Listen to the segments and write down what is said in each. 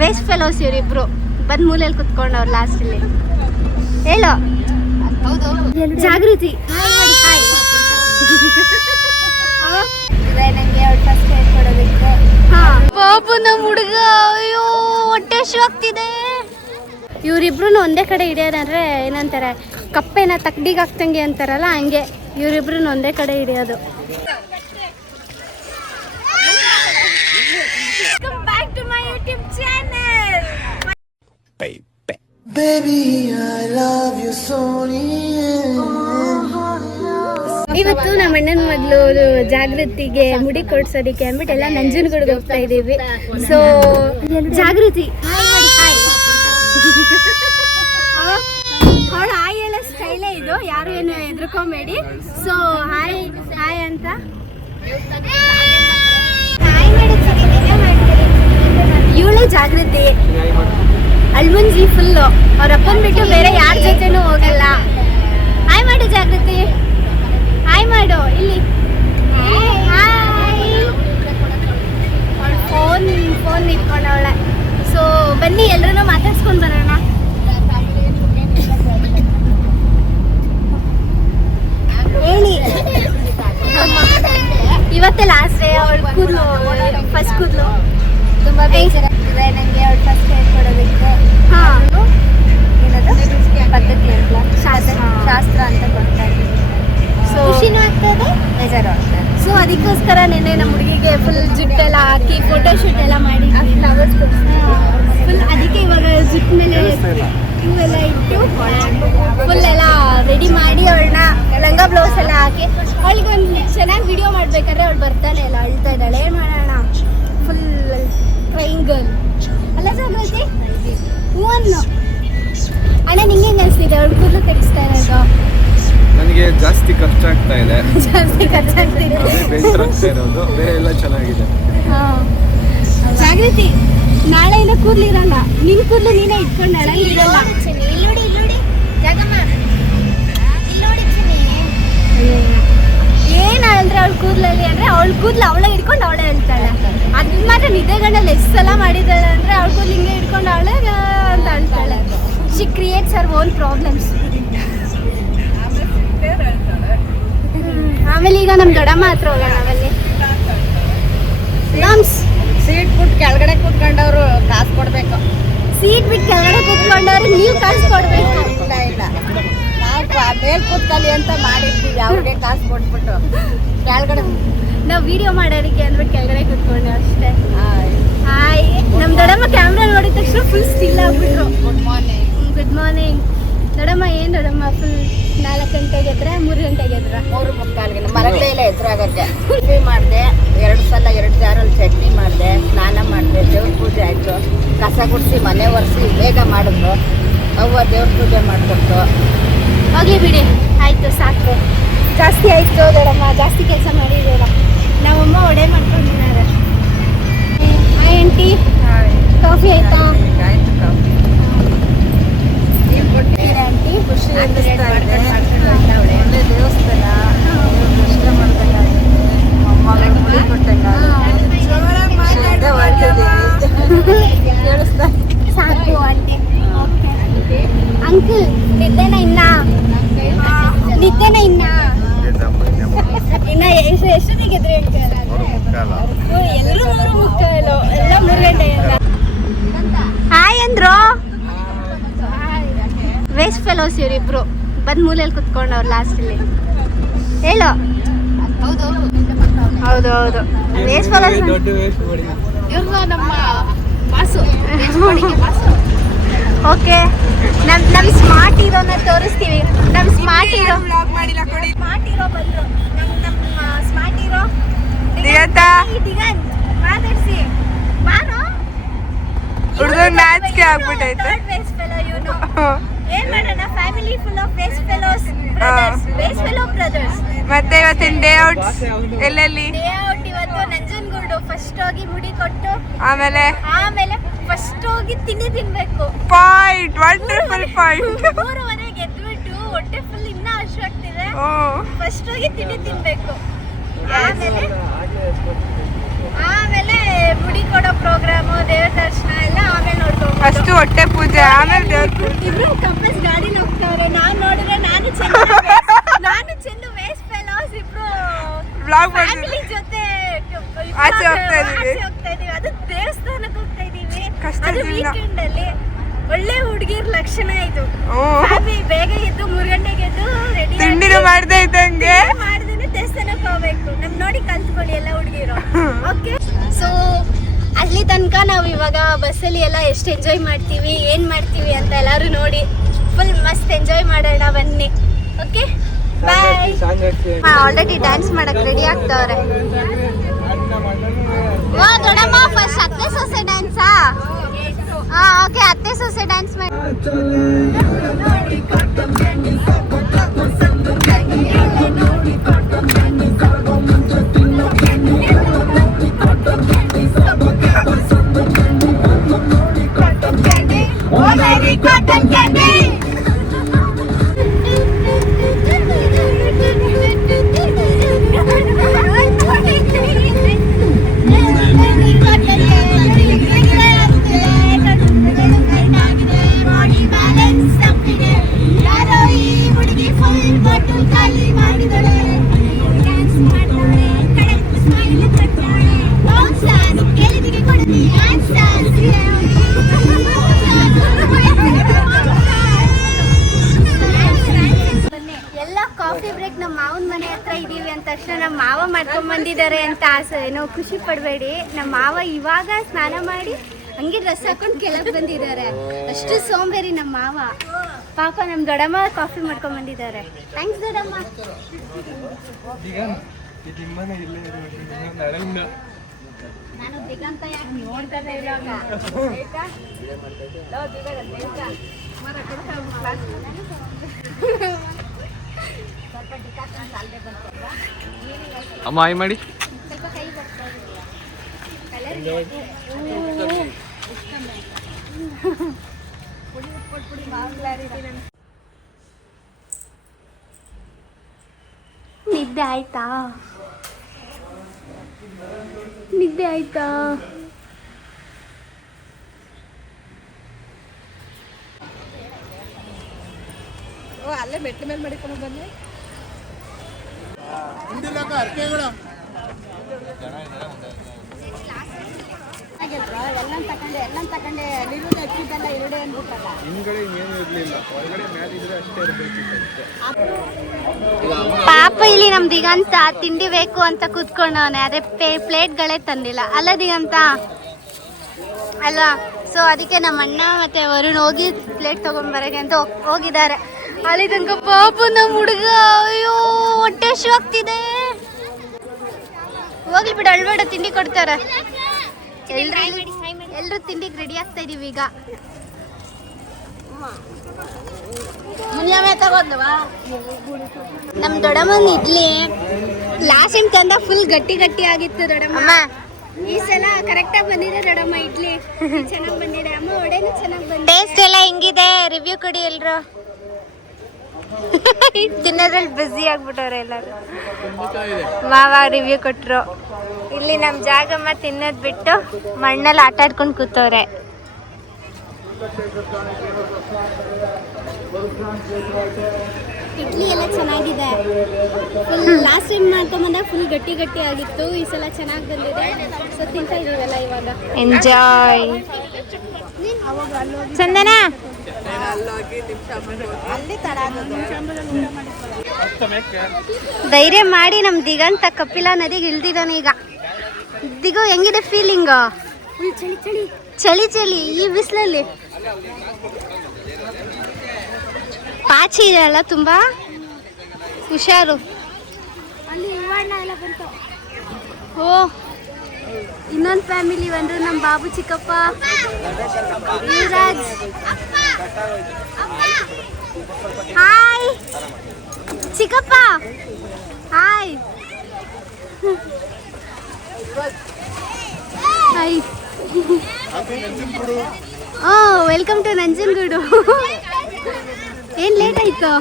Waste fellows ಇವರಿಬ್ರು ಬಂದ್ ಮೂಲೆಯಲ್ಲಿ ಕುತ್ಕೊಂಡವ್ರು ಲಾಸ್ಟ್ ಇಲ್ಲಿ. ಹೇಳೋ ಜಾಗೃತಿ. ನಂಗೆ ಫಸ್ಟ್ ಹೇಳ್ಕೊಡೋದಕ್ಕೆ ಪಾಪು ನಮ್ಮ ಹುಡುಗ. ಅಯ್ಯೋ ಹೊಟ್ಟೆ ಹಸಿವು ಆಗ್ತಿದೆ. ಇವರಿಬ್ರು ಒಂದೇ ಕಡೆ ಹಿಡಿಯೋದಂದ್ರೆ ಏನಂತಾರೆ, ಕಪ್ಪೆನ ತಕ್ಕಡಿಗೆ ಹಾಕ್ತಂಗೆ ಅಂತಾರಲ್ಲ ಹಂಗೆ ಇವರಿಬ್ರು ಒಂದೇ ಕಡೆ ಹಿಡಿಯೋದು. ಇವತ್ತು ನಮ್ಮ ಅಣ್ಣನ ಮೊದಲು ಜಾಗೃತಿಗೆ ಮುಡಿ ಕೊಡ್ಸೋದಕ್ಕೆ ಅಂದ್ಬಿಟ್ಟು ಎಲ್ಲ ನಂಜನಗೂಡಿಗೆ ಹೋಗ್ತಾ ಇದ್ದೀವಿ. ಸೊ ಜಾಗೃತಿ ಅವಳು ಹಾಯ್ ಎಲ್ಲ ಸ್ಟೈಲೇ ಇದು, ಯಾರು ಏನು ಹೆದರ್ಕೊಂಬೇಡಿ. ಸೊ ಹಾಯ್ ಹಾಯ್ ಅಂತ ಇವಳು ಜಾಗೃತಿ. ಅಲ್ಮಂಜಿ ಫುಲ್ಲು ಅವ್ರ ಅಪ್ಪನ ಬಿಟ್ಟು ಬೇರೆ ಯಾರ ಜೊತೆನೂ ಹೋಗಲ್ಲ. ಹಾಯ್ ಮಾಡು ಜಾಗೃತಿ, ಹಾಯ್ ಮಾಡು ಇಲ್ಲಿ. ಅವಳು ಫೋನ್ ಇಟ್ಕೊಂಡವಳೆ. ಸೊ ಬನ್ನಿ ಎಲ್ಲರೂ ಮಾತಾಡ್ಸ್ಕೊಂಡು ಬರೋಣ. ಹೇಳಿ ಇವತ್ತೇ ಲಾಸ್ಟ್ ಡೇ. ಅವಳು ಕೂದಲು ಫಸ್ಟ್ ಕೂದಲು ತುಂಬ ಬೇಜಾರಾಗ್ತಿದೆ ನನಗೆ. ಅವಳು ಫಸ್ಟ್ ಹೇಳ್ಕೊಡೋದಕ್ಕೆ ಏನದು ಪದ್ಧತಿ ಅಂತ ಶಾಸ್ತ್ರ ಅಂತ ಕೊಡ್ತಾ ಇದ್ದೀವಿ. ಸೊ ಖುಷಿನೂ ಆಗ್ತದೆ, ಬೇಜಾರು ಆಗ್ತದೆ. ಸೊ ಅದಕ್ಕೋಸ್ಕರ ನೆನ್ನೆ ನಮ್ಮ ಹುಡುಗಿಗೆ ಫುಲ್ ಜುಟ್ಟೆಲ್ಲ ಹಾಕಿ ಫೋಟೋಶೂಟ್ ಎಲ್ಲ ಮಾಡಿ ಫುಲ್ ಅದಕ್ಕೆ ಇವಾಗ ಜುಟ್ಟು ಮೇಲೆ ಇವೆಲ್ಲ ಇಟ್ಟು ಫುಲ್ ಎಲ್ಲ ರೆಡಿ ಮಾಡಿ ಅವಳನ್ನ ಲಂಗ ಬ್ಲೌಸ್ ಎಲ್ಲ ಹಾಕಿ ಅವಳಿಗೆ ಒಂದು ಚೆನ್ನಾಗಿ ವಿಡಿಯೋ ಮಾಡ್ಬೇಕಾದ್ರೆ ಅವಳು ಬರ್ತಾನೆ ಇಲ್ಲ, ಅಳ್ತಾ ಇದ್ದಾಳೆ. ಏನು ಮಾಡೋಣ, ಫುಲ್ ಕ್ರೈಂಗ್ ಗರ್ಲ್ ಅಲ್ಲ ಜಾಗೃತಿ? ಹೂವನ್ನು ಅಣ್ಣ ನಿಂಗೆ ಹೆಂಗೆ ಅನಿಸ್ತಿದೆ ಅವಳು ಕೂದಲು ತೆಗಿಸ್ತಾ ಇರೋದು? ನನಗೆ ಜಾಸ್ತಿ ಖರ್ಚಾಗ್ತಾ ಇದೆ. ಜಾಸ್ತಿ ಖರ್ಚಾಗ್ತಿದೆ, ಬೇರೆ ಎಲ್ಲ ಚೆನ್ನಾಗಿದೆ. ಜಾಗೃತಿ ನಾಳೆಯಿಂದ ಕೂದಲಿರಲ್ಲ, ನಿನ್ ಕೂದಲು ನೀನೇ ಇಟ್ಕೊಂಡಾಳ ಇರಲ್ಲ. ಏನಂದ್ರೆ ಅವಳ ಕೂದಲಲ್ಲಿ ಅಂದ್ರೆ ಅವಳ ಕೂದಲು ಅವಳೇ ಹಿಡ್ಕೊಂಡು ಅವಳೇ ಹೇಳ್ತಾಳೆ. ಅದ್ ಮಾತ್ರ ನಿದ್ದೆಗಣ್ಣಲ್ಲಿ ಎಷ್ಟು ಸಲ ಮಾಡಿದ್ದಾಳೆ ಅಂದ್ರೆ ಅವಳ ಕೂದಲು ಹಿಂಗೆ ಹಿಡ್ಕೊಂಡು ಅವಳೇ ಅಂತ ಹೇಳ್ತಾಳೆ. She creates Har own problems. ಆಮೇಲೆ ಈಗ ನಮ್ ದೊಡ್ಡಮ್ಮ ಹತ್ರ ಹೋಗೋಣ. ನಾವಲ್ಲಿ ನಮ್ಸ್ ಸೀಟ್ ಬಿಟ್ಟು ಕೆಳಗಡೆ ಕೂತ್ಕೊಂಡವ್ರು ಕಾಸು ಕೊಡ್ಬೇಕು. ಸೀಟ್ ಬಿಟ್ಟು ಕೆಳಗಡೆ ಕೂತ್ಕೊಂಡವ್ರು ನೀವು ಕಾಸು ಕೊಡ್ಬೇಕು. ಇಲ್ಲ ಇಲ್ಲ, ನಾವು ಮೇಲ್ ಕೂತ್ಕೊಳ್ಳಿ ಅಂತ ಮಾಡಿರ್ತೀವಿ, ಅವ್ರಿಗೆ ಕಾಸು ಕೊಟ್ಬಿಟ್ಟು ಕೆಳಗಡೆ ನಾವು ವಿಡಿಯೋ ಮಾಡೋದಕ್ಕೆ ಅಂದ್ಬಿಟ್ಟು ಕೆಳಗಡೆ ಕೂತ್ಕೊಂಡೆ ಅಷ್ಟೇ. ಹಾಯ್. ನಮ್ಮ ದೊಡ್ಡಮ್ಮ ಕ್ಯಾಮ್ರಾ ನೋಡಿದ ತಕ್ಷಣ ಫುಲ್ ಸ್ಟಿಲ್ ಆಗ್ಬಿಟ್ರು. Good morning. ಗುಡ್ ಮಾರ್ನಿಂಗ್ ದೊಡ್ಡಮ್ಮ. ಏನು ದೊಡ್ಡಮ್ಮ ಫುಲ್ 4 ಗಂಟೆಗೆ ಎದ್ರ 3 ಗಂಟೆಗೆ ಎದ್ರ? 3:45ಗೆ ಮರಗಳೇ ಇಲ್ಲ ಎದುರಾಗಕ್ಕೆ. ಕಾಫಿ ಮಾಡಿದೆ, 2 ಸಲ 2 ಜಾರಲ್ಲಿ ಚಟ್ನಿ ಮಾಡಿದೆ, ಸ್ನಾನ ಮಾಡಿದೆ, ದೇವ್ರ ಪೂಜೆ ಆಯಿತು, ಕಸ ಗುಡಿಸಿ ಮನೆ ಒರೆಸಿ ಬೇಗ ಮಾಡಿದ್ರು. ಅವ್ವ ದೇವ್ರ ಪೂಜೆ ಮಾಡಿಕೊಟ್ಟು. ಹೋಗ್ಲಿ ಬಿಡಿ, ಆಯಿತು ಸಾಕು. ಜಾಸ್ತಿ ಆಯಿತು ದೊಡ್ಡಮ್ಮ, ಜಾಸ್ತಿ ಕೆಲಸ ಮಾಡಿದ್ದೀರ. ನಮ್ಮಮ್ಮ ಒಡೆ ಮಾಡ್ಕೊಂಡಿದ್ದಾರೆ. ಹಾಯ್ ಆಂಟಿ, ಕಾಫಿ ಆಯಿತಾ? ಆಯಿತು ಕಾಫಿ. ಆಂಟಿ ಖುಷಿ ಅನ್ನಿಸ್ತಾ ಇದೆ. ಒಳ್ಳೆ ದೇವಸ್ಥಾನ, ದರ್ಶನ ಮಾಡ್ಬೇಕಾಗಿದೆ, ಮೊಮ್ಮಗಳು ಮುಡಿ ಕೊಟ್ಟಂಗಾಗಿದೆ. ಕೇಳಿಸ್ತಾ ಸಾಕು ಆಂಟಿ. ಅಂಕಲ್ ನಿದ್ದೆನ ಇನ್ನ ಎಷ್ಟೊತ್ತಿಗೆ ಎದ್ರೆ ಹೇಳ್ತಾರೆ? ಎಲ್ಲರೂ 3:45 ಎಲ್ಲ 3 ಗಂಟೆ ಎಲ್ಲ. ಹಾಯ್ ಅಂದ್ರು. ವೇಸ್ಟ್ ಫೆಲೋಸ್ ಇವರಿಬ್ರು ಬಂದ್ ಮೂಲೆಯಲ್ಲಿ ಕುತ್ಕೊಂಡವ್ರು ಲಾಸ್ಟ್ ಇಲ್ಲಿ. ಹೇಳೋ ಹೌದು ಹೌದು ವೇಸ್ಟ್ ಫೆಲೋಸ್. ಇವ್ರನ್ನ ನಮ್ಮ ಬಾಸು. ಓಕೆ, ನಮ್ಮ ಸ್ಮಾರ್ಟ್ ಹೀರೋನ ತೋರಿಸ್ತೀವಿ. ನಮ್ಮ ಸ್ಮಾರ್ಟ್ ಹೀರೋ ಬಂದ್ರು. ನಮ್ಮ ಸ್ಮಾರ್ಟ್ ಹೀರೋ ದಿಗಂತ್ ಮಾತಾಡ್ಸಿ ಬಾನು. ಹುಡುಗ ನಾಚಿಕೆ ಆಗ್ಬಿಟ್ಟೈತೆ. ವೇಸ್ಟ್ ಫೆಲೋ ಇವನು. ಏನ್ ಮಾಡೋಣ, family full of waste fellows brothers, waste fellow brothers. ಮತ್ತೆ ಇವತ್ತಿನ ಡೇ ಔಟ್ಸ್ ಎಲ್ಲೆಲ್ಲಿ? ಡೇ ಔಟ್ ಇವತ್ತು ನಂಜನಗೂಡು. ಫಸ್ಟ್ ಹೋಗಿ ಮುಡಿ ಕೊಟ್ಟು ಆಮೇಲೆ ಫಸ್ಟ್ ಹೋಗಿ ತಿನ್ಬೇಕು. Point, wonderful point. 3:15 ಎದ್ಬಿಟ್ಟು ಹೊಟ್ಟೆ ಫುಲ್ ಇನ್ನ ಹಶು ಆಗ್ತಿದೆ. ಫಸ್ಟ್ ಹೋಗಿ ತಿನ್ಬೇಕು. ಆಮೇಲೆ ಮುಡಿ ಕೊಡೋ ಪ್ರೋಗ್ರಾಮು, ದೇವ್ರ ದರ್ಶನ ಫಸ್ಟ್ ಹೊಟ್ಟೆ ಪೂಜೆ ಆಮೇಲೆ ದೇವ್ರ ಪೂಜೆ. ಇಬ್ರು ಕಪಲ್ಸ್ ಗಾಡಿಲಿ ಹೋಗ್ತಾವ್ರೆ. ನಾನು ನೋಡಿದ್ರೆ ನಾನು ಚೆಂದ ವೇಸ್ಟ್ ಫೆಲೋಸ್ ಇಬ್ರು ವ್ಲಾಗ್ ಫ್ಯಾಮಿಲಿ ಮಾಡ್ತೀವಿ. ಜೊತೆ ಆಚೆ ಹೋಗ್ತಾ ಇದೀವಿ. ಅದು ದೇವಸ್ಥಾನಕ್ಕೆ ಹೋಗ್ತಾ ಇದೀವಿ. ಕಷ್ಟದ ಅದು ಜೀವನ. ವೀಕೆಂಡ್ ಅಲ್ಲಿ ಒಳ್ಳೆ ಹುಡುಗಿರ್ ಲಕ್ಷಣ ಇದು. ಹ್ಞೂ. ಹಾಗೆ ಬೇಗ ಎದ್ದು 3 ಗಂಟೆಗೆ ಎದ್ದು ರೆಡಿ ತಿಂಡಿನೂ ಮಾಡ್ದೆ ಇದ್ದಂಗೆ ಮಾಡಿದ್ರೆ ದೇವಸ್ಥಾನಕ್ಕೆ ಹೋಗ್ಬೇಕು. ನಮ್ ನೋಡಿ ಕಲ್ತ್ಕೊಳ್ಳಿ ಎಲ್ಲ ಹುಡುಗಿರು. ಓಕೆ, ಸೊ ಅಲ್ಲಿ ತನಕ ನಾವು ಇವಾಗ ಬಸ್ಸಲ್ಲಿ ಎಲ್ಲ ಎಷ್ಟು ಎಂಜಾಯ್ ಮಾಡ್ತೀವಿ, ಏನ್ ಮಾಡ್ತೀವಿ ಅಂತ ಎಲ್ಲರೂ ನೋಡಿ ಫುಲ್ ಮಸ್ತ್ ಎಂಜಾಯ್ ಮಾಡೋಣ ಬನ್ನಿ. Okay bye. ಆಲ್ರೆಡಿ ಡ್ಯಾನ್ಸ್ ಮಾಡಕ್ ರೆಡಿ ಆಗ್ತಾವ್ರೆ. ಓ ದೊಡ್ಡಮ್ಮ, ಫಸ್ಟ್ ಅತ್ತೆ ಸೊಸೆ ಡ್ಯಾನ್ಸಾ? ಹಾ ಓಕೆ, ಅತ್ತೆ ಸೊಸೆ ಡ್ಯಾನ್ಸ್ ಮಾಡಿ. ಎಲ್ಲ ಕಾಫಿ ಬ್ರೇಕ್ ನಮ್ಮ ಮಾವನ ಮನೆ ಹತ್ರ ಇದೀವಿ ಅಂತ ತಕ್ಷಣ ನಮ್ಮ ಮಾವ ಮಾಡ್ಕೊಂಡ್ ಬಂದಿದ್ದಾರೆ ಅಂತ ಏನೋ ಖುಷಿ ಪಡಬೇಡಿ. ನಮ್ಮ ಮಾವ ಇವಾಗ ಸ್ನಾನ ಮಾಡಿ ಹಂಗೆ ಡ್ರೆಸ್ ಹಾಕೊಂಡು ಕೆಳಗೆ ಬಂದಿದ್ದಾರೆ. ಅಷ್ಟು ಸೋಂಬೇರಿ ನಮ್ಮ ಮಾವ. ಪಾಪ ನಮ್ಮ ದೊಡ್ಡಮ್ಮ ಕಾಫಿ ಮಾಡ್ಕೊಂಡ್ ಬಂದಿದ್ದಾರೆ. ಥ್ಯಾಂಕ್ಸ್ ದೊಡ್ಡಮ್ಮ. ನಾನು ದಿಗಂತ ಯಾಕೆ ನೋಡ್ತಾನೆ ಇವಾಗ ಅಮ್ಮ ಆಯ್ ಮಾಡಿ. ಸ್ವಲ್ಪ ಕೈ ಬರ್ತದೆ. ನಿದ್ದೆ ಆಯ್ತಾ? ನಿದ್ದೆ ಆಯ್ತಾ? ಅಲ್ಲೇ ಮೆಟ್ಲ ಮೇಲೆ ಮಾಡಿಕೊಂಡು ಬನ್ನಿ. ಎಲ್ಲ ತಕೊಂಡೆ ಅಲ್ಲಿರೋದು ಹಚ್ಚಿದ್ದಲ್ಲ ಎರಡೇ ಅನ್ಬಿಟ್ಟಲ್ಲ. ಹಿಂದ್ಗಡೆ ಇನ್ನೇನು ಇರ್ಲಿಲ್ಲ, ಹೊರಗಡೆ ಮ್ಯಾಲೆ ಇದ್ರೆ ಅಷ್ಟೇ ಇರಬೇಕಿತ್ತು. ಪಾಪ ಇಲ್ಲಿ ನಮ್ ದಿಗಂತ ತಿಂಡಿ ಬೇಕು ಅಂತ ಕೂತ್ಕೊಂಡವನೆ. ಅದೇ ಪ್ಲೇಟ್ಗಳೇ ತಂದಿಲ್ಲ ಅಲ್ಲ ದಿಗಂತ ಅಲ್ವಾ? ಸೊ ಅದಕ್ಕೆ ನಮ್ಮ ಅಣ್ಣ ಮತ್ತೆ ವರುಣ್ ಹೋಗಿ ಪ್ಲೇಟ್ ತಗೊಂಡ್ಬರಕ್ಕೆ ಅಂತ ಹೋಗಿದ್ದಾರೆ. ಅಲ್ಲಿ ತನಕ ಪಾಪ ನಮ್ಮ ಹುಡುಗ ಅಯ್ಯೋ ಹೊಟ್ಟೆ ಹಸಿವು ಆಗ್ತಿದೆ. ಹೋಗ್ಲಿ ಬಿಡು, ಅಳ್ಬೇಡ, ತಿಂಡಿ ಕೊಡ್ತಾರೆ. ಎಲ್ರು ತಿಂಡಿಗೆ ರೆಡಿ ಆಗ್ತಾ ಇದೀವಿ ಈಗ. ನಮ್ ದೊಡ್ಡಮ್ಮನ ಇಡ್ಲಿ ಲಾಸ್ಟ್ ಟೈಮ್ ತಂದ ಫುಲ್ ಗಟ್ಟಿ ಗಟ್ಟಿ ಆಗಿತ್ತು ದೊಡ್ಡಮ್ಮ. ಈ ಸಲ ಕರೆಕ್ಟ್ ಆಗಿ ಬಂದಿದೆ ದೊಡ್ಡಮ್ಮ. ಇಡ್ಲಿ ಚೆನ್ನಾಗಿ ಬಂದಿದೆ. ಅಮ್ಮ ವಡೆನೂ ಚೆನ್ನಾಗಿ ಬಂದಿದೆ. ಟೇಸ್ಟ್ ಎಲ್ಲ ಹೆಂಗಿದೆ ರಿವ್ಯೂ ಕೊಡಿ ಎಲ್ರು. ತಿನ್ನೋದ್ರಲ್ಲಿ ಬ್ಯುಸಿ ಆಗ್ಬಿಟ್ಟವ್ರೆ ಎಲ್ಲರೂ. ಮಾವ ರಿವ್ಯೂ ಕೊಟ್ರು. ಇಲ್ಲಿ ನಮ್ಮ ಜಾಗಮ್ಮ ತಿನ್ನೋದ್ ಬಿಟ್ಟು ಮಣ್ಣಲ್ಲಿ ಆಟ ಆಡ್ಕೊಂಡು ಕೂತವ್ರೆ. ಇಡ್ಲಿ ಎಲ್ಲ ಚೆನ್ನಾಗಿದೆ. ಫುಲ್ ಲಾಸ್ಟ್ ಟೈಮ್ ಮಾಡ್ಕೊಂಬಂದಾಗ ಫುಲ್ ಗಟ್ಟಿ ಗಟ್ಟಿ ಆಗಿತ್ತು. ಈ ಸಲ ಚೆನ್ನಾಗಿ ಬಂದಿದೆ. ಸೊ ತಿಂತಾ ಇದೀವಲ್ಲ ಇವಾಗ. ಎಂಜಾಯ್. ಚಂದನಾ ಧೈರ್ಯ ಮಾಡಿ ನಮ್ ದಿಗಂತ ಕಪಿಲಾ ನದಿಗೆ ಇಳ್ದಿದ್ದಾನೆ ಈಗ. ದಿಗು ಹೆಂಗಿದೆ ಫೀಲಿಂಗ್? ಚಳಿ ಚಳಿ ಚಳಿ ಚಳಿ ಈ ಬಿಸಿಲಲ್ಲಿ. ಪಾಚಿ ಇದೆ ಅಲ್ಲ ತುಂಬಾ, ಹುಷಾರು. ಓ ಇನ್ನೊಂದು ಫ್ಯಾಮಿಲಿ ಬಂದ್ರು, ನಮ್ಮ ಬಾಬು ಚಿಕ್ಕಪ್ಪ, ಯುವರಾಜ್. ಹಾಯ್ ಚಿಕ್ಕಪ್ಪ. Hi hi. Welcome to Nanjangud. ಏನ್ ಲೇಟ್ ಆಯ್ತು?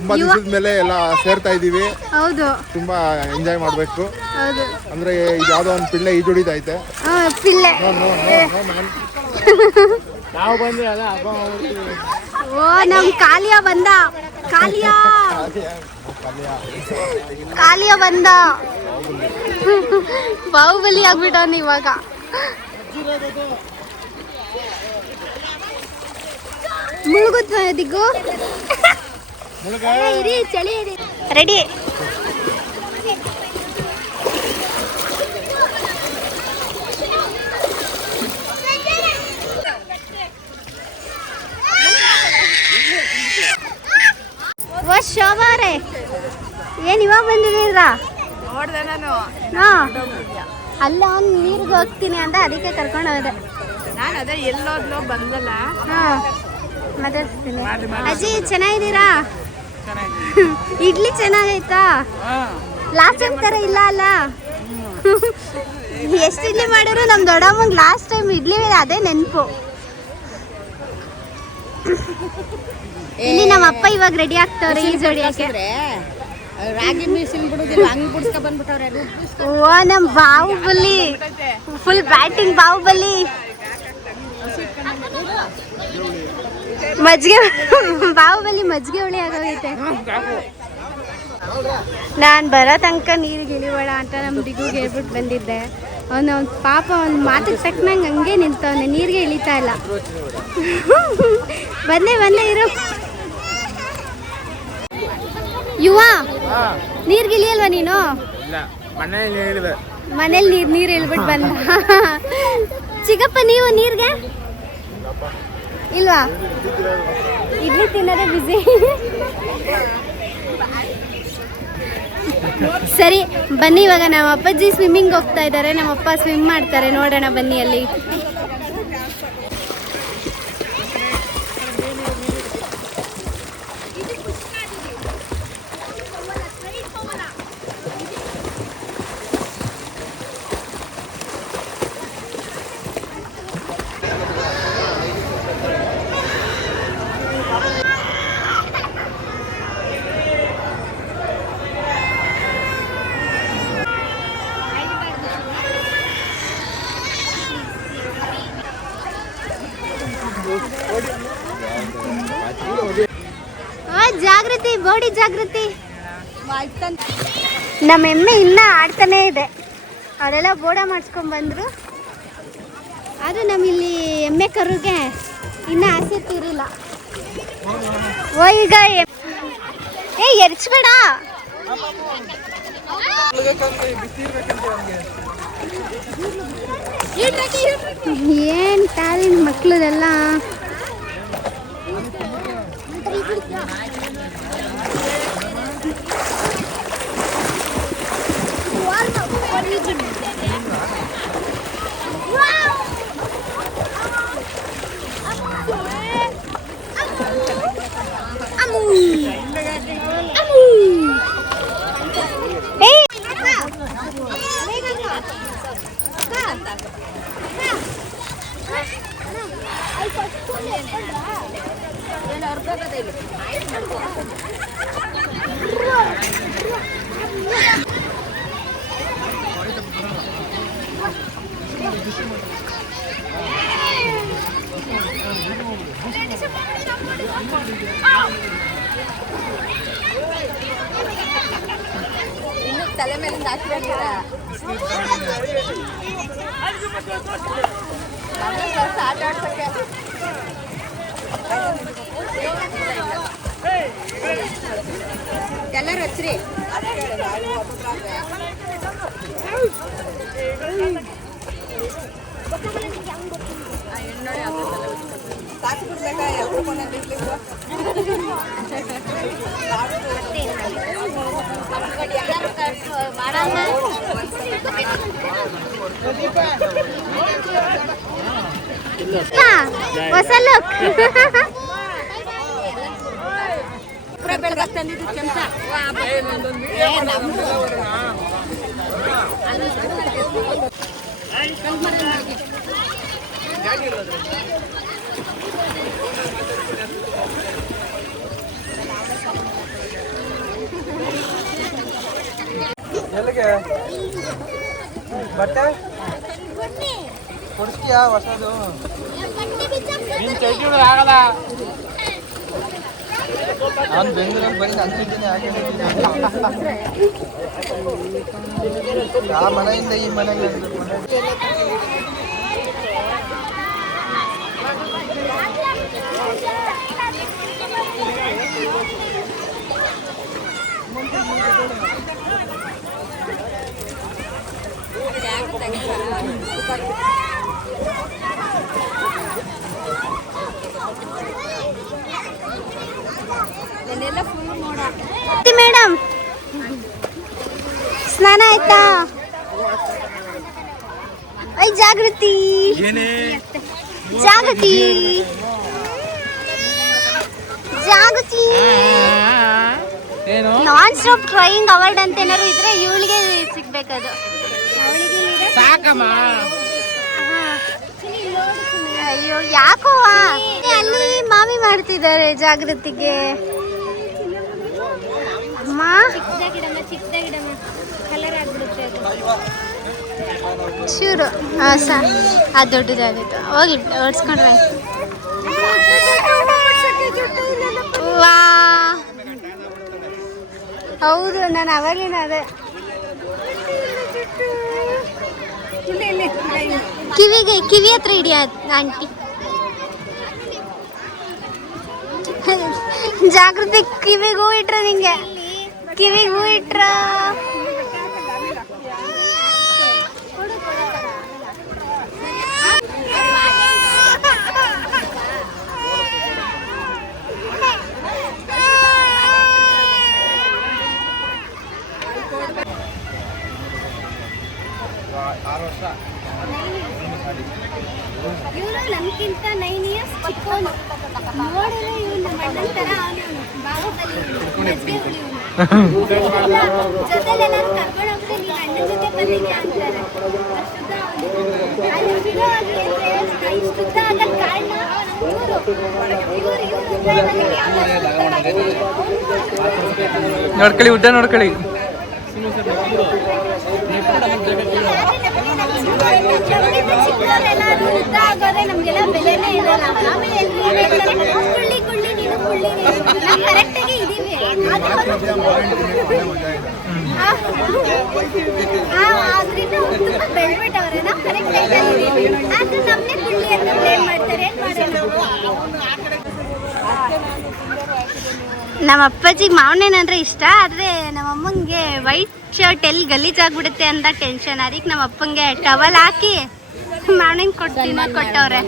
ತುಂಬಾ ದಿವಸದ ಮೇಲೆ ಎಲ್ಲ ಸೇರ್ತಾ ಇದೀವಿ. ಹೌದು, ತುಂಬಾ ಎಂಜಾಯ್ ಮಾಡ್ಬೇಕು. ಹೌದು. ಅಂದ್ರೆ ಇದು ಯಾವ್ದೋ ಒಂದು ಪಿಳ್ಳೆ ಈಜುಡಿದೈತೆ. ಪಿಲ್ಲೆ ನಾವು ಬಂದ್ರೆ ಅಲ್ಲ ಹಬ್ಬ ಮಾಡ್ತೀವಿ. ಓ ನಮ್ ಕಾಲಿಯ ಬಂದ, ಕಾಲಿಯ ಬಂದ. ಬಾಹುಬಲಿ ಆಗ್ಬಿಟ್ಟವನು ಇವಾಗ. ಮುಳುಗುತ್ತ ದಿಗ್ಗು. ಇರಿ ಚಳಿ ಇರಿ. ರೆಡಿ. ಶೋಭಾರೆ ಏನ್ ಇವಾಗ ಬಂದಿದ್ದೀರಾ? ನೋಡ್ದೆ ನಾನು. ಅಲ್ಲ ಅವ್ನು ನೀರಿಗೆ ಹೋಗ್ತೀನಿ ಅಂತ ಅದಕ್ಕೆ ಕರ್ಕೊಂಡು ಹೋದೆ ನಾನು. ಅದೇ ಎಲ್ಲೋದ್ಲೋ ಬಂದಲ್ಲ. ಮಾತಾಡ್ತೀನಿ. ಅಜ್ಜಿ ಚೆನ್ನಾಗಿದ್ದೀರಾ? ಇಡ್ಲಿ ಚೆನ್ನಾಗೈತಾ? ಲಾಸ್ಟ್ ಟೈಮ್ ತರ ಇಲ್ಲ ಅಲ್ಲ? ಎಷ್ಟು ಇಡ್ಲಿ ಮಾಡಿದ್ರು ನಮ್ ದೊಡ್ಡಮ್ಮಂಗೆ ಲಾಸ್ಟ್ ಟೈಮ್ ಇಡ್ಲಿ ಮೇಲೆ ಅದೇ ನೆನಪು. ಇಲ್ಲಿ ನಮ್ಮ ಅಪ್ಪ ಇವಾಗ ರೆಡಿ ಆಗ್ತವ್ರೆ ಈ ಜೋಡಿಯಕ್ಕೆ. ರಾಗಿ ಮಿಷಿನ್ ಬಿಡುದಿಲ್ಲ, ಹಂಗ್ ಬಿಡ್ಸ್ಕ ಬಂದ್ಬಿಟ್ಟವ್ರೆ. ಓ ನಮ್ ಬಾಹುಬಲಿ ಫುಲ್ ಬ್ಯಾಟಿಂಗ್ ಬಾಹುಬಲಿ. ಮಜ್ಜಿಗೆ ಬಾಹುಬಲಿ ಮಜ್ಜಿಗೆ ಹುಳಿ ಆಗೋಗೈತೆ. ನಾನು ಬರೋ ತನಕ ನೀರಿಗೆ ಇಳಿಬೇಡ ಅಂತ ನಮ್ಮ ದಿಗುಗೆ ಹೇಳ್ಬಿಟ್ಟು ಬಂದಿದ್ದೆ. ಅವನು ಪಾಪ ಅವ್ನು ಮಾತಿಗೆ ತಕ್ಕನಂಗೆ ಹಂಗೆ ನಿಂತವನೆ, ನೀರಿಗೆ ಇಳಿತಾ ಇಲ್ಲ. ಬಂದೆ ಇರು. ಯುವ ನೀರ್ಗೆ ಇಳಿಯಲ್ವಾ ನೀನು? ಮನೇಲಿ ನೀರು ಇಳ್ಬಿಟ್ಟು ಬಂದ. ಚಿಕ್ಕಪ್ಪ ನೀವು ನೀರ್ಗೆ ಇಲ್ವಾ? ಇಡ್ಲಿ ತಿನ್ನೋದೇ ಬಿಸಿ. ಸರಿ ಬನ್ನಿ, ಇವಾಗ ನಮ್ಮ ಅಪ್ಪಾಜಿ ಸ್ವಿಮ್ಮಿಂಗ್ ಹೋಗ್ತಾ ಇದ್ದಾರೆ. ನಮ್ಮ ಅಪ್ಪ ಸ್ವಿಮ್ ಮಾಡ್ತಾರೆ, ನೋಡೋಣ ಬನ್ನಿ ಅಲ್ಲಿ. ಜಾಗೃತಿ, ಬೋಡಿ ಜಾಗೃತಿ. ನಮ್ಮ ಎಮ್ಮೆ ಇನ್ನ ಆಡ್ತಾನೆ ಇದೆ. ಅವರೆಲ್ಲ ಬೋಡ ಮಾಡಿಸ್ಕೊಂಡ್ ಬಂದ್ರು. ಆದ್ರೆ ನಮ್ಮಿಲ್ಲಿ ಎಮ್ಮೆ ಕರುಗೆ ಇನ್ನ ಆಸೆ ತೀರಿಲ್ಲ. ಓ ಈಗ ಎರ್ಚ್ಬೇಡ. ಏನ್ ಟ್ಯಾಲೆಂಟ್ ಮಕ್ಳದೆಲ್ಲ. ಇನ್ನು ತಲೆ ಮೇಲಿಂದ ಹಾಕ್ಬೇಕಿಲ್ಲ. ಆಟ ಆಡ್ಸಕ್ಕೆ ಎಲ್ಲರೂ ಹಚ್ಚ್ರಿ. ಸಾಕು ಬಿಡ್ಬೇಕಾ? ಹೊಸ ಲುಕ್. ಬೆಳಗಾಕ್ ತಂದಿದ್ದು ಚಮಚ. ಯಾಕೆ ಬಟ್ಟೆ ಕೊಡಿಸ್ತೀಯಾ ಹೊಸದು ನೀನು ಚೈತಿ ಆಗಲ್ಲ ನಾನು ಬೆಂಗಳೂರಲ್ಲಿ ಬರೀ ಅಂತಿದ್ದೀನಿ ಹಾಗೆ ಆ ಮನೆಯಿಂದ ಈ ಮನೆಗೆ ಮೇಡಮ್ ಸ್ನಾನ ಆಯ್ತಾ? ಐ ಜಾಗೃತಿ ಜಾಗೃತಿ ಜಾಗೃತಿ ನಾನ್ ಸ್ಟಾಪ್ ಟ್ರೈಯಿಂಗ್ ಅವಾರ್ಡ್ ಅಂತ ಏನಾದ್ರು ಇದ್ರೆ ಇವಳಿಗೆ ಸಿಗ್ಬೇಕದು. ಸಾಕಮ್ಮ. ಅಯ್ಯೋ ಯಾಕೋ ಅಲ್ಲಿ ಮಾಮಿ ಮಾಡ್ತಿದ್ದಾರೆ ಜಾಗೃತಿಗೆ. ಅಮ್ಮ ಶೂರು ಅದು ದೊಡ್ಡದಾಗಿತ್ತು ಹೋಗಿ ಓಡಿಸ್ಕೊಂಡ್ರೆ. ವಾ ಹೌದು, ನಾನು ಅವಾಗಲಿನ ಅದೇ ಕಿವಿ ಹತ್ರ ಹಿಡಿಯ ಆಂಟಿ. ಜಾಗೃತಿ ಕಿವಿಗೂ ಇಟ್ರ, ನಿಂಗೆ ಕಿವಿಗೂ ಇಟ್ರ. ಇವರು ನಮ್ಗಿಂತ 9 ಇಯರ್ಸ್ ಚಿಕ್ಕವನು. ನೋಡಿದ್ರೆ ಇವನು ನಮ್ಮ ಅಣ್ಣನ ಥರ ಅವನು ಬಾಹುಬಲಿ ಜೊತೆಲೆಲ್ಲ ಕರ್ಕೊಂಡು ಹೋಗ್ತೀನಿ, ನೀನು ಅಣ್ಣನ ಜೊತೆ ಬಂದಿದ್ಯಾ ಅಂತಾರೆ. ಇಷ್ಟುದ್ದ ಆದ ಕಾರಣ ನೋಡ್ಕೊಳ್ಳಿ, ಉದ್ದ ನೋಡ್ಕೊಳ್ಳಿ. ನಮ್ಗೆಲ್ಲ ಬೆಲೆನೇ ಇರಲ್ಲ. ಆಮೇಲೆ ಕುಳ್ಳಿ ಕುಳ್ಳಿ ನೀನು ಕುಳ್ಳಿ ನಾವು ಕರೆಕ್ಟಾಗಿ ಇದೀವಿ. ಆದ್ರಿಂದ ತುಂಬ ಬೆಳ್ಬಿಟ್ಟವ್ರೆ, ನಾವು ಕರೆಕ್ಟ್ ಆಗಿ ಆದ್ರೆ ನಮ್ಮನ್ನೇ ಕುಳ್ಳಿ ಅಂತ ಬ್ಲೇಮ್ ಮಾಡ್ತಾರೆ. ಏನ್ ಮಾಡೋದು? ನಮ್ಮ ಅಪ್ಪಾಜಿಗೆ ಮಾವನೇನಂದ್ರೆ ಇಷ್ಟ, ಆದರೆ ನಮ್ಮಮ್ಮಂಗೆ ವೈಟ್ ಶರ್ಟ್ ಎಲ್ಲಿ ಗಲೀಜಾಗ್ಬಿಡುತ್ತೆ ಅಂತ ಟೆನ್ಷನ್. ಅದಕ್ಕೆ ನಮ್ಮ ಅಪ್ಪಂಗೆ ಟವಲ್ ಹಾಕಿ ಮಾವನೇನ್ ಕೊಡ್ತೀನಿ ಕೊಟ್ಟವ್ರೆ.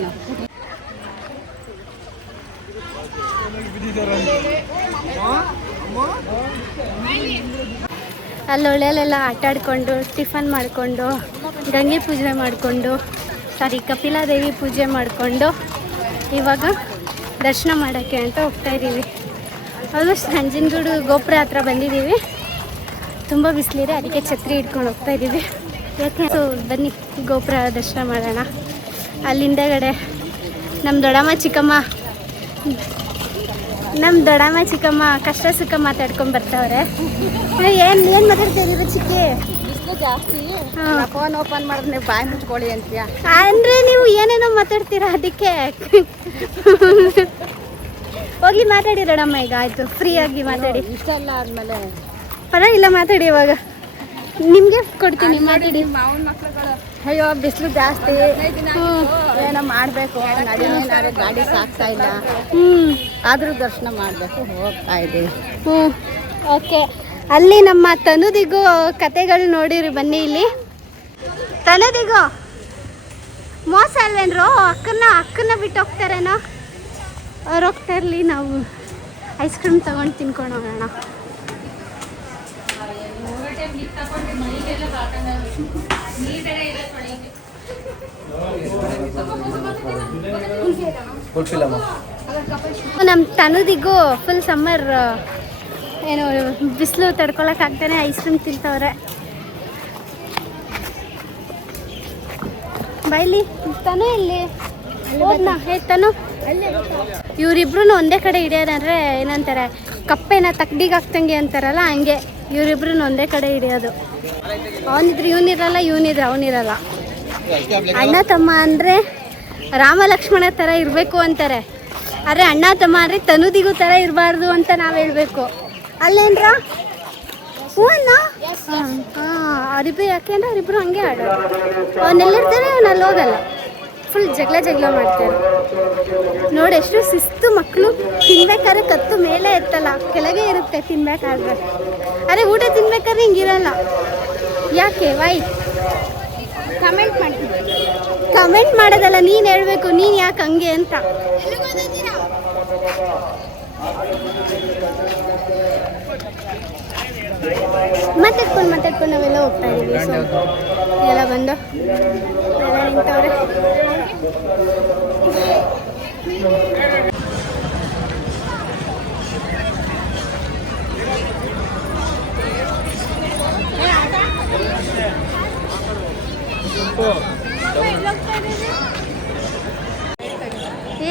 ಅಲ್ಲಿ ಒಳ್ಳೆಯಲ್ಲೆಲ್ಲ ಆಟ ಆಡ್ಕೊಂಡು ಟಿಫನ್ ಮಾಡಿಕೊಂಡು ಗಂಗೆ ಪೂಜೆ ಮಾಡಿಕೊಂಡು ಕಪಿಲಾದೇವಿ ಪೂಜೆ ಮಾಡಿಕೊಂಡು ಇವಾಗ ದರ್ಶನ ಮಾಡೋಕ್ಕೆ ಅಂತ ಹೋಗ್ತಾಯಿದ್ದೀವಿ. ಆಲ್ಮೋಸ್ಟ್ ನಂಜನಗೂಡು ಗೋಪುರ ಹತ್ರ ಬಂದಿದ್ದೀವಿ. ತುಂಬ ಬಿಸಿಲಿದೆ, ಅದಕ್ಕೆ ಛತ್ರಿ ಹಿಡ್ಕೊಂಡು ಹೋಗ್ತಾಯಿದ್ದೀವಿ. ಯಾಕೆ ಬನ್ನಿ ಗೋಪುರ ದರ್ಶನ ಮಾಡೋಣ. ಅಲ್ಲಿಂದಗಡೆ ನಮ್ಮ ದೊಡ್ಡಮ್ಮ ಚಿಕ್ಕಮ್ಮ ಕಷ್ಟ ಸುಖ ಮಾತಾಡ್ಕೊಂಡು ಬರ್ತಾವ್ರೆ. ಏನು ಮಾತಾಡ್ತಿದ್ದೀರ ಚಿಕ್ಕಿ? ಬಿಸಿಲು ಜಾಸ್ತಿ, ಫೋನ್ ಓಪನ್ ಮಾಡಿದ್ರೆ ಬಾಯಿ ಮುಚ್ಕೊಳ್ಳಿ ಅಂತೀಯ. ಅಂದರೆ ನೀವು ಏನೇನೋ ಮಾತಾಡ್ತೀರಾ, ಅದಕ್ಕೆ ಹೋಗಿ ಮಾತಾಡಿ ದೊಡ್ಡಮ್ಮ. ಈಗ ಆಯಿತು, ಫ್ರೀಯಾಗಿ ಮಾತಾಡಿ. ಇಷ್ಟೆಲ್ಲ ಆದಮೇಲೆ ಪರವಾಗಿಲ್ಲ, ಮಾತಾಡಿ. ಇವಾಗ ನಿಮಗೆ ಕೊಡ್ತೀನಿ, ಮಾತಾಡಿ. ಮಾವನ ಮಕ್ಳುಗಳು ಅಯ್ಯೋ ಬಿಸಿಲು ಜಾಸ್ತಿ, ಏನೋ ಮಾಡಬೇಕು, ನಡಿನೇನಾದ್ರೆ ಗಾಡಿ ಸಾಕ್ತಾ ಇಲ್ಲ, ಆದರೂ ದರ್ಶನ ಮಾಡಬೇಕು, ಹೋಗ್ತಾ ಇದ್ದೀವಿ. ಓಕೆ. ಅಲ್ಲಿ ನಮ್ಮ ತನುದಿಗೂ ಕತೆಗಳು ನೋಡಿರಿ, ಬನ್ನಿ ಇಲ್ಲಿ. ತನುದಿಗೂ ಮೋಸ ಅಲ್ವೇನ್ರು? ಅಕ್ಕನ್ನ ಬಿಟ್ಟು ಹೋಗ್ತಾರೇನೋ. ಅವ್ರು ಹೋಗ್ತಾ ಇರಲಿ, ನಾವು ಐಸ್ ಕ್ರೀಮ್ ತೊಗೊಂಡು ತಿನ್ಕೊಂಡು ಹೋಗೋಣ. ನಮ್ಮ ತನುದಿಗೂ ಫುಲ್ ಸಮ್ಮರ್ ಏನು ಬಿಸಿಲು ತಡ್ಕೊಳಕ್ಕಾಗ್ತಾನೆ ಐಸ್ ಕ್ರೀಮ್ ತಿಂತವ್ರೆ. ಬೈಲಿ ತನು ಇಲ್ಲಿ ಹೋದ್ನಾ? ತನು ಇವರಿಬ್ರು ಒಂದೇ ಕಡೆ ಹಿಡಿಯೋದಂದ್ರೆ ಏನಂತಾರೆ, ಕಪ್ಪೆನ ತಕ್ಕಡಿಗೆ ಹಾಕ್ತಂಗೆ ಅಂತಾರಲ್ಲ, ಹಂಗೆ ಇವರಿಬ್ರು ಒಂದೇ ಕಡೆ ಹಿಡಿಯೋದು. ಅವನಿದ್ರೆ ಇವನಿರಲ್ಲ, ಇವನಿದ್ರೆ ಅವನಿರಲ್ಲ. ಅಣ್ಣ ತಮ್ಮ ಅಂದರೆ ರಾಮ ಲಕ್ಷ್ಮಣ ಥರ ಇರಬೇಕು ಅಂತಾರೆ, ಆದರೆ ಅಣ್ಣ ತಮ್ಮ ಅಂದರೆ ತನುದಿಗೂ ಥರ ಇರಬಾರ್ದು ಅಂತ ನಾವು ಹೇಳಬೇಕು. ಅಲ್ಲೇನ್ರ ಹ್ಞೂ ಅಣ್ಣ. ಹಾಂ ಅವರಿಬ್ಬರು ಯಾಕೆಂದ್ರೆ ಅವರಿಬ್ಬರು ಹಂಗೆ ಆಡೋದು. ಅವನೆಲ್ಲಿರ್ತಾನೆ ಅವನು ಅಲ್ಲಿ ಹೋಗಲ್ಲ, ಫುಲ್ ಜಗಳ ಮಾಡ್ತಾರೆ. ನೋಡಿ ಎಷ್ಟು ಶಿಸ್ತು ಮಕ್ಕಳು. ತಿನ್ಬೇಕಾದ್ರೆ ಕತ್ತು ಮೇಲೆ ಎತ್ತಲ್ಲ, ಕೆಳಗೆ ಇರುತ್ತೆ ತಿನ್ಬೇಕಾದ್ರೆ. ಅರೆ ಊಟ ತಿನ್ಬೇಕಾದ್ರೆ ಹಿಂಗಿರಲ್ಲ. ಯಾಕೆ ವೈ? ಕಮೆಂಟ್ ಮಾಡೋದಲ್ಲ, ನೀನು ಹೇಳಬೇಕು ನೀನು ಯಾಕೆ ಹಂಗೆ ಅಂತ. ಮಾತಾಡ್ಕೊಂಡು ನಾವೆಲ್ಲ ಹೋಗ್ತಾ ಇದ್ದೀವಿ. ಎಲ್ಲ ಬಂದು ಎಲ್ಲ ನಿಂತವ್ರೆ.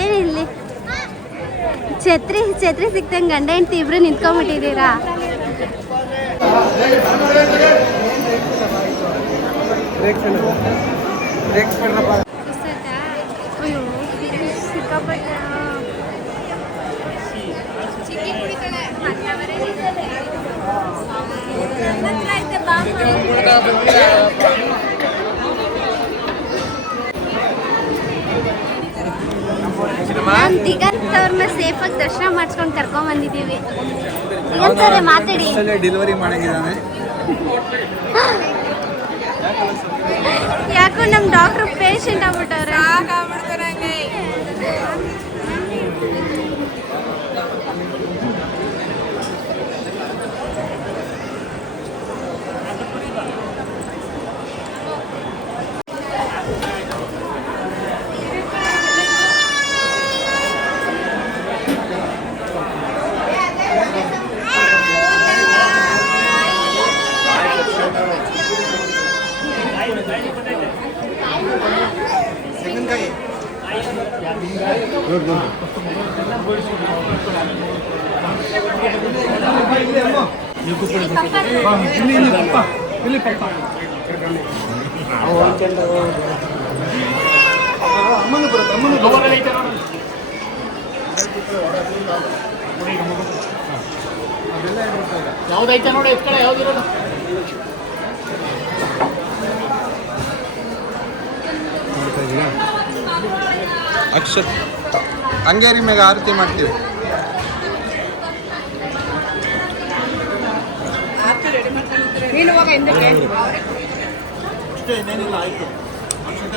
ಏನಿಲ್ಲಿ ಛತ್ರಿ ಸಿಕ್ತಂಗೆ ಗಂಡ ಹೆಂಡ್ತಿ ಇಬ್ರು ನಿಂತ್ಕೊಂಡ್ಬಿಟ್ಟಿದ್ದೀರಾ? ದಿಗಂತ್ ಅವ್ರನ್ನ ಸೇಫಾಗಿ ದರ್ಶನ ಮಾಡಿಸ್ಕೊಂಡು ಕರ್ಕೊಂಡ್ ಬಂದಿದ್ದೀವಿ. ದಿಗಂತ್ ಅವ್ರೆ ಮಾತಾಡಿ. ಡೆಲಿವರಿ ಮಾಡಿದ್ದಾನೆ. ಯಾಕೋ ನಮ್ಮ ಡಾಕ್ಟ್ರು ಪೇಷಂಟ್ ಆಗ್ಬಿಟ್ಟವ್ರೆ. ಯಾವ್ದೈತೆ ನೋಡಿ ಎತ್ ಕಡೆ ಯಾವ್ದಿರೋದು ಅಕ್ಷರ ಹಂಗೇರಿ ಮ್ಯಾಗ ಆರತಿ ಮಾಡ್ತೀವಿ. ನೀನು ಹೋಗ ಹಿಂದಕ್ಕೆ.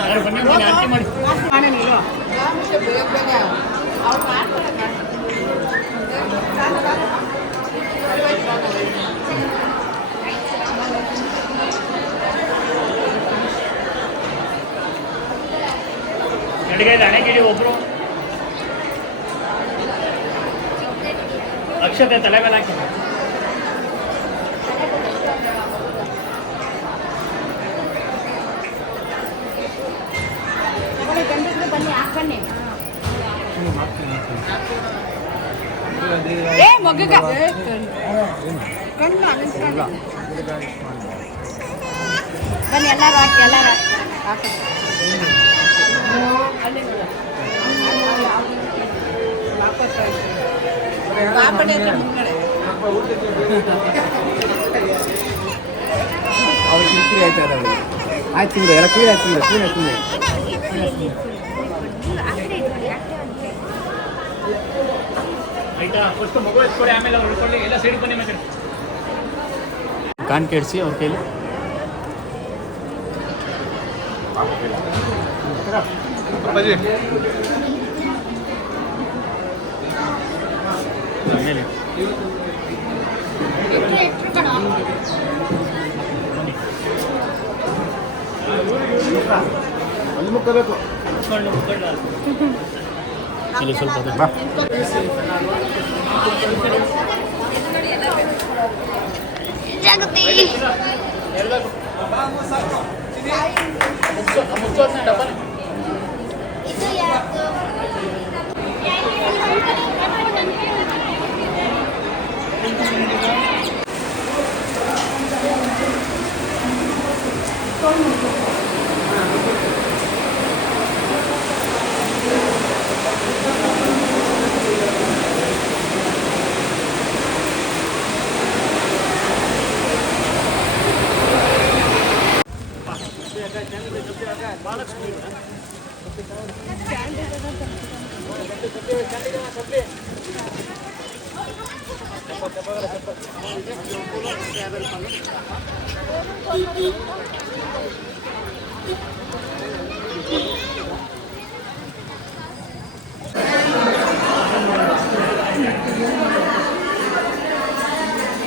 ಆರತಿ ಮಾಡಿ ಅಣೆಗಿಡಿ ಒಬ್ರು ಅಕ್ಷತೆ ತಲೆ ಮೇಲೆ ಹಾಕಿ ಬನ್ನಿ ಹಾಕನ್ನಿ. ಬನ್ನಿ ಎಲ್ಲರೂ ಹಾಕಿ ಹಾಕಿ. ಅವ್ರು ಕಿರಿಕಿರಿ ಆಯ್ತಾರೆ. ಆಯ್ತು ಎಲ್ಲ ಕ್ಲೀನ್ ಆಯ್ತು. ಆಯ್ತಾ ಫಸ್ಟ್ ಮಗು ಎತ್ಕೊಳ್ಳಿ, ಆಮೇಲೆ ಅವ್ರು ಉಳ್ಕೊಳ್ಳಿ. ಎಲ್ಲ ಸೈಡ್ ಬನ್ನಿ. ಮತ್ತೆ ಕಾನ್ ಕೆಡಿಸಿ ಅವ್ರ ಕೈಲಿ ಮೇಲೆ ಅಲ್ಲಿ ಮುಕ್ಕಬೇಕು. ಇಲ್ಲಿ ಸ್ವಲ್ಪ ಜಾಗೃತಿ ಡಬ್ಬನೇ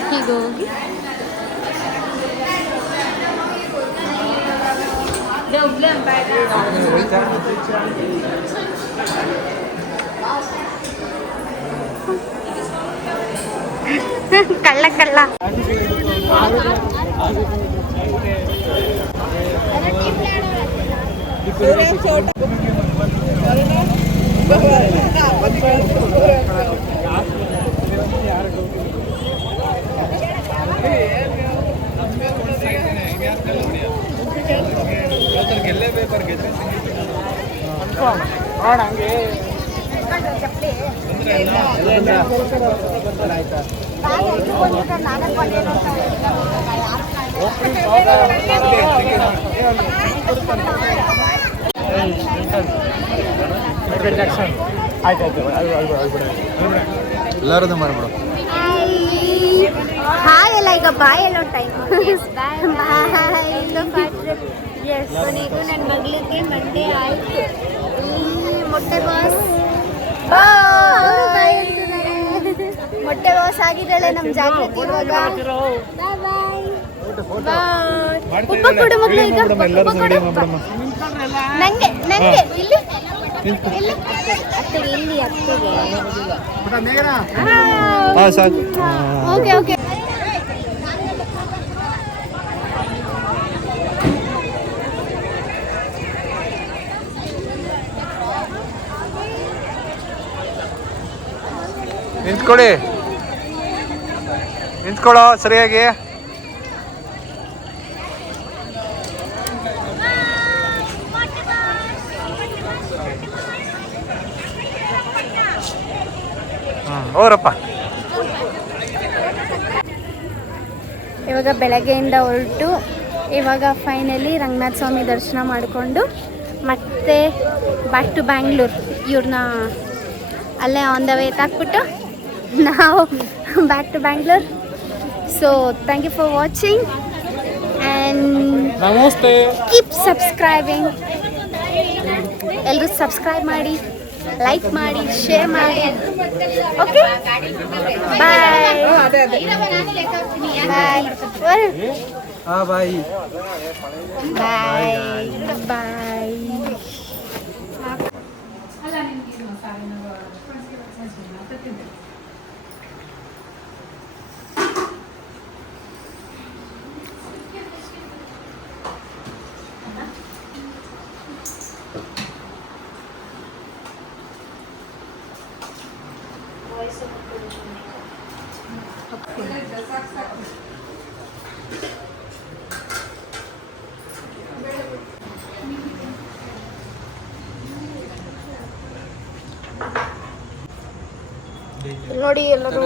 ಹೀಗೆ ಹೋಗಿ ಕಳ್ಳ ಕಳ್ಳ ಎಲ್ಲರೂ ಮಾಡ್ಬಿಡು. ಹಾಯ್ ಎಲ್ಲ ಈಗ ಬಾಯ್ ಎಲ್ಲ ಟೈಮ್ ಎಸ್ ಕೊನೆಗೂ ನನ್ನ ಮಗಳಿಗೆ ಮಂಡೆ ಆಯಿತು. ಮೊಟ್ಟೆ ಬಾಸ್ ಮೊಟ್ಟೆ ಬಾಸ್ ಆಗಿದ್ದಾಳೆ ನಮ್ಮ ಜಾಗೃತಿ ಇವಾಗ. ಉಪ್ಪ ಕೊಡು ಮಗಳು, ಈಗ ಉಪ್ಪ ಕೊಡು. ನಂಗೆ ನಂಗೆ ಇಲ್ಲಿ ಇಲ್ಲಿ ಅತ್ತಿಗೆ ಇಲ್ಲಿ ಅತ್ತಿಗೆ. ಸಾಕು. Okay okay. ನಿಂತ್ಕೊಳ್ಳಿ, ನಿಂತ್ಕೊಳ್ಳೋ ಸರಿಯಾಗಿ. ಹೋರಪ್ಪ. ಇವಾಗ ಬೆಳಗ್ಗೆಯಿಂದ ಹೊರಟು ಇವಾಗ ಫೈನಲಿ ರಂಗನಾಥ ಸ್ವಾಮಿ ದರ್ಶನ ಮಾಡಿಕೊಂಡು ಮತ್ತೆ ಬ್ಯಾಕ್ ಟು ಬ್ಯಾಂಗ್ಳೂರ್. ಇವ್ರನ್ನ ಅಲ್ಲೇ ಆನ್ ದ ವೇ ತಾಕ್ಬಿಟ್ಟು ನಾವು back to Bangalore. So thank you for watching and ನಮಸ್ತೆ. Keep subscribing. ಎಲ್ಲರೂ ಸಬ್ಸ್ಕ್ರೈಬ್ ಮಾಡಿ, ಲೈಕ್ ಮಾಡಿ, ಶೇರ್ ಮಾಡಿ. Okay bye bye bye bye. ನೋಡಿ ಎಲ್ಲರೂ